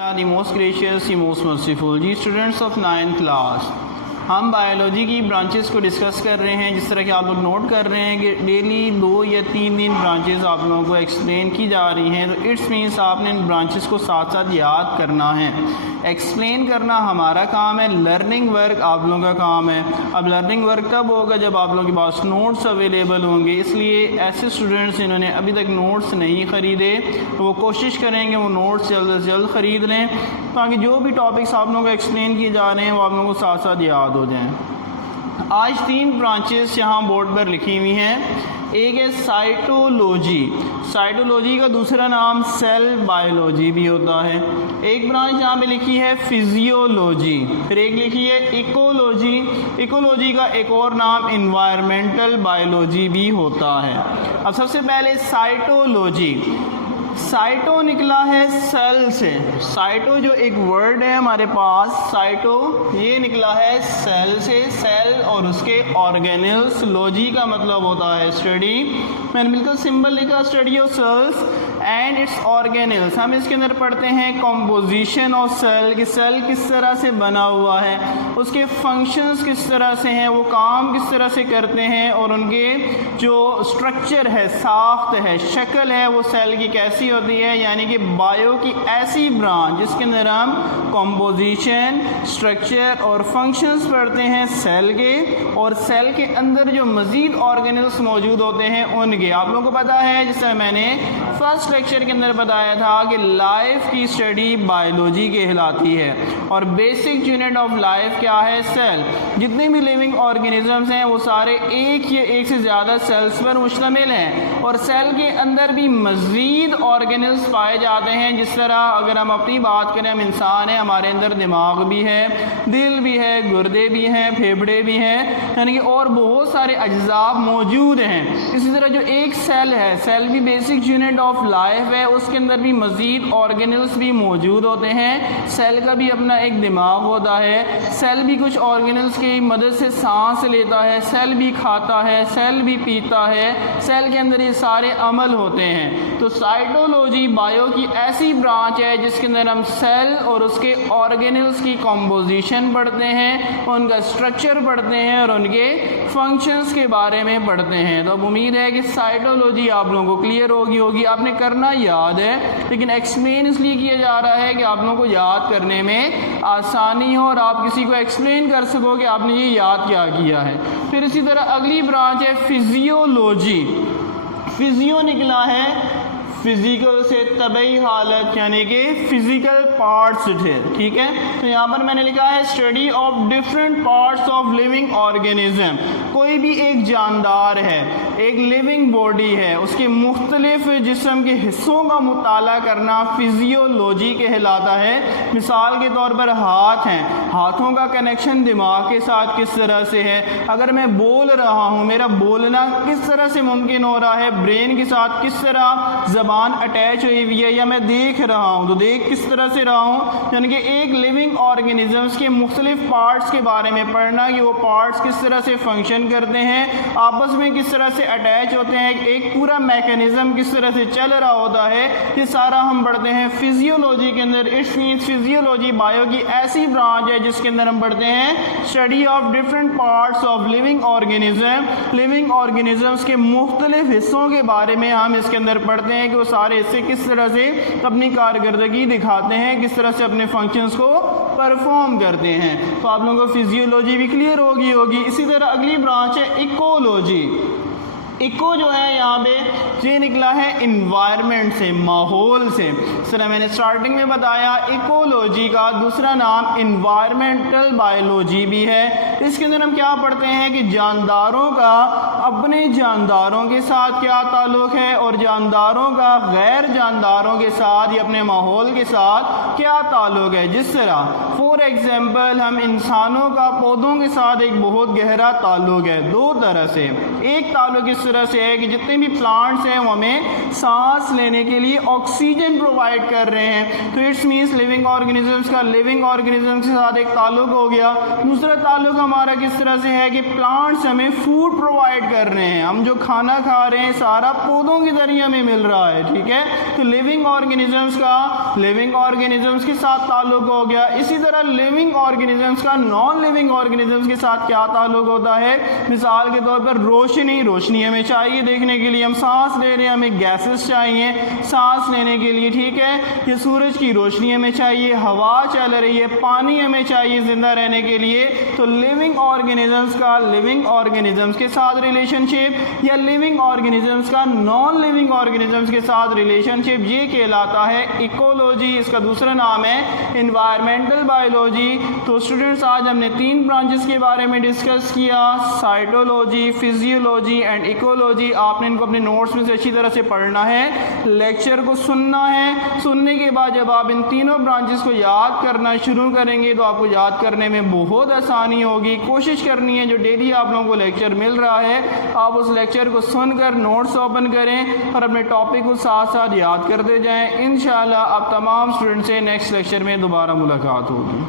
The most gracious, the most merciful, जी students of 9th class, हम biology की branches को डिस्कस कर रहे हैं। जिस तरह कि आप लोग नोट कर रहे हैं कि डेली 2 या 3 दिन ब्रांचेस आप लोगों को एक्सप्लेन की जा रही हैं, तो इट्स मीन्स आपने इन ब्रांचेस को साथ साथ याद करना है। एक्सप्लेन करना हमारा काम है, लर्निंग वर्क आप लोगों का काम है। अब लर्निंग वर्क तब होगा जब आप लोगों के पास नोट्स अवेलेबल होंगे, इसलिए ऐसे स्टूडेंट्स जिन्होंने अभी तक नोट्स नहीं ख़रीदे तो वो कोशिश करेंगे वो नोट्स जल्द से जल्द ख़रीद लें, ताकि जो भी टॉपिक्स आप लोगों को एक्सप्लेन किए जा रहे हैं वो आप लोगों को साथ साथ याद हो जाएं। आज 3 ब्रांचेस यहाँ बोर्ड पर लिखी हुई हैं। एक है साइटोलॉजी, साइटोलॉजी का दूसरा नाम सेल बायोलॉजी भी होता है। एक ब्रांच यहाँ पे लिखी है फिजियोलॉजी, फिर एक लिखी है इकोलॉजी। इकोलॉजी का एक और नाम इन्वायरमेंटल बायोलॉजी भी होता है। अब सबसे पहले साइटोलॉजी। साइटो निकला है सेल से, साइटो जो एक वर्ड है हमारे पास, साइटो ये निकला है सेल से। सेल और उसके ऑर्गेनल्स, लॉजी का मतलब होता है स्टडी, मैंने बिल्कुल सिंबल लिखा, study of cells and its organelles. हम इसके अंदर पढ़ते हैं कॉम्पोजिशन ऑफ सेल, कि सेल किस तरह से बना हुआ है, उसके फंक्शंस किस तरह से हैं, वो काम किस तरह से करते हैं, और उनके जो स्ट्रक्चर है, साख्त है, शक्ल है, वो सेल की कैसी होती है। यानी कि बायो की ऐसी ब्रांच जिसके अंदर हम कॉम्पोजिशन, स्ट्रक्चर और फंक्शंस पढ़ते हैं सेल के, और सेल के अंदर जो मज़ीद ऑर्गेनल्स मौजूद होते हैं उनके। आप लोगों को पता है, जैसे मैंने फर्स्ट लेक्चर के अंदर बताया था कि लाइफ की स्टडी बायोलॉजी कहलाती है, और बेसिक यूनिट ऑफ लाइफ क्या है, सेल। जितने भी लिविंग ऑर्गेनिजम्स हैं वो सारे एक या एक से ज़्यादा सेल्स पर मुश्तमिल हैं, और सेल के अंदर भी मज़ीद ऑर्गेनल्स पाए जाते हैं। जिस तरह अगर हम अपनी बात करें, हम इंसान हैं, हमारे अंदर दिमाग भी है, दिल भी है, गुर्दे भी हैं, फेफड़े भी हैं, यानी कि और बहुत सारे अज्जा मौजूद हैं। इसी तरह जो एक सेल है, सेल भी बेसिक यूनिट ऑफ लाइफ है, उसके अंदर भी मज़ीद ऑर्गेनल्स भी मौजूद होते हैं। सेल का भी अपना एक दिमाग होता है, सेल भी कुछ ऑर्गेनल्स की मदद से सांस लेता है, सेल भी खाता है, सेल भी पीता है, सेल के अंदर ये सारे अमल होते हैं। तो साइटोलॉजी बायो की ऐसी ब्रांच है जिसके अंदर हम सेल और उसके ऑर्गेनल्स की कॉम्पोजिशन पढ़ते हैं, उनका स्ट्रक्चर पढ़ते हैं और उनके फंक्शंस के बारे में पढ़ते हैं। तो अब उम्मीद है कि साइटोलॉजी आप लोगों को क्लियर होगी। आपने करना याद है, लेकिन एक्सप्लेन इसलिए किया जा रहा है कि आप लोगों को याद करने में आसानी हो और आप किसी को एक्सप्लेन कर सको कि आपने ये याद क्या किया है। फिर इसी तरह अगली ब्रांच है फिजियोलॉजी। फिजियो निकला है फिजिकल से, तबई हालत, यानी कि फिजिकल पार्ट्स थे, ठीक है। तो यहाँ पर मैंने लिखा है study of different parts of living organism. कोई भी एक जानदार है, एक लिविंग बॉडी है, उसके मुख्तलिफ जिस्म के हिस्सों का मुताला करना फिजियोलॉजी कहलाता है। मिसाल के तौर पर हाथ हैं, हाथों का कनेक्शन दिमाग के साथ किस तरह से है, अगर मैं बोल रहा हूँ, मेरा बोलना किस तरह से मुमकिन हो रहा है, ब्रेन के साथ किस तरह ज़बान अटैच हुई हुई है, या मैं देख रहा हूँ तो देख किस तरह से रहा हूँ। यानी कि एक लिविंग ऑर्गेनिजम्स के मुख्तलिफ पार्ट्स के बारे में पढ़ना, कि वो पार्ट्स किस तरह से फंक्शन करते हैं, आपस में किस तरह से अटैच होते हैं, एक पूरा मैकेनिज्म किस तरह से चल रहा होता है, ये सारा हम पढ़ते हैं फिजियोलॉजी के अंदर। इट्स मीन्स फिजियोलॉजी बायो की ऐसी ब्रांच है जिसके अंदर हम पढ़ते हैं study of different parts of living organism. Living organisms के मुख्तलिफ हिस्सों के बारे में हम इसके अंदर पढ़ते हैं कि वो सारे हिस्से किस तरह से अपनी कारकर्दगी दिखाते हैं, किस तरह से अपने फंक्शंस को परफॉर्म करते हैं। तो आप लोगों को फिजियोलॉजी भी क्लियर होगी। इसी तरह अगली ब्रांच है इकोलॉजी। इको जो है यहाँ पे ये निकला है इन्वायरमेंट से, माहौल से। इस तरह मैंने स्टार्टिंग में बताया, इकोलॉजी का दूसरा नाम इन्वायरमेंटल बायोलॉजी भी है। इसके अंदर हम क्या पढ़ते हैं कि जानदारों का अपने जानदारों के साथ क्या ताल्लुक़ है, और जानदारों का गैर जानदारों के साथ या अपने माहौल के साथ क्या ताल्लुक़ है। जिस तरह फॉर एग्जाम्पल हम इंसानों का पौधों के साथ एक बहुत गहरा ताल्लुक़ है, 2 तरह से। एक ताल्लुक़ इस तरह से है कि जितने भी प्लांट्स हैं वो हमें सांस लेने के लिए ऑक्सीजन प्रोवाइड कर रहे हैं, तो इट्स मीन्स लिविंग ऑर्गेनिजम्स का लिविंग ऑर्गेनिजम्स के साथ एक ताल्लुक़ हो गया। दूसरा ताल्लुक़ हमारा किस तरह से है कि प्लांट्स हमें फूड प्रोवाइड कर कर रहे हैं, हम जो खाना खा रहे हैं सारा पौधों के जरिए हमें मिल रहा है, ठीक है। तो लिविंग ऑर्गेनिजम्स का लिविंग ऑर्गेनिजम्स के साथ ताल्लुक हो गया। इसी तरह लिविंग ऑर्गेनिजम्स का नॉन लिविंग ऑर्गेनिजम्स के साथ क्या ताल्लुक होता है। मिसाल के तौर पर रोशनी हमें चाहिए देखने के लिए, हम सांस ले रहे हैं, हमें गैसेस चाहिए सांस लेने के लिए, ठीक है। ये सूरज की रोशनी हमें चाहिए, हवा चल रही है, पानी हमें चाहिए जिंदा रहने के लिए। तो लिविंग ऑर्गेनिजम्स का लिविंग ऑर्गेनिजम्स के साथ रिलेशनशिप या लिविंग ऑर्गेनिजम्स का नॉन लिविंग ऑर्गेनिजम्स के साथ रिलेशनशिप, ये कहलाता है इकोलॉजी। इसका दूसरा नाम है एनवायरमेंटल बायोलॉजी। तो स्टूडेंट्स आज हमने 3 ब्रांचेस के बारे में डिस्कस किया, साइटोलॉजी, फिजियोलॉजी एंड इकोलॉजी। आपने इनको अपने नोट्स में से अच्छी तरह से पढ़ना है, लेक्चर को सुनना है। सुनने के बाद जब आप इन तीनों ब्रांचेस को याद करना शुरू करेंगे तो आपको याद करने में बहुत आसानी होगी। कोशिश करनी है जो डेली आप लोगों को लेक्चर मिल रहा है आप उस लेक्चर को सुनकर नोट्स ओपन करें और अपने टॉपिक को साथ साथ याद करते जाएं। इंशाल्लाह आप तमाम स्टूडेंट से नेक्स्ट लेक्चर में दोबारा मुलाकात होगी।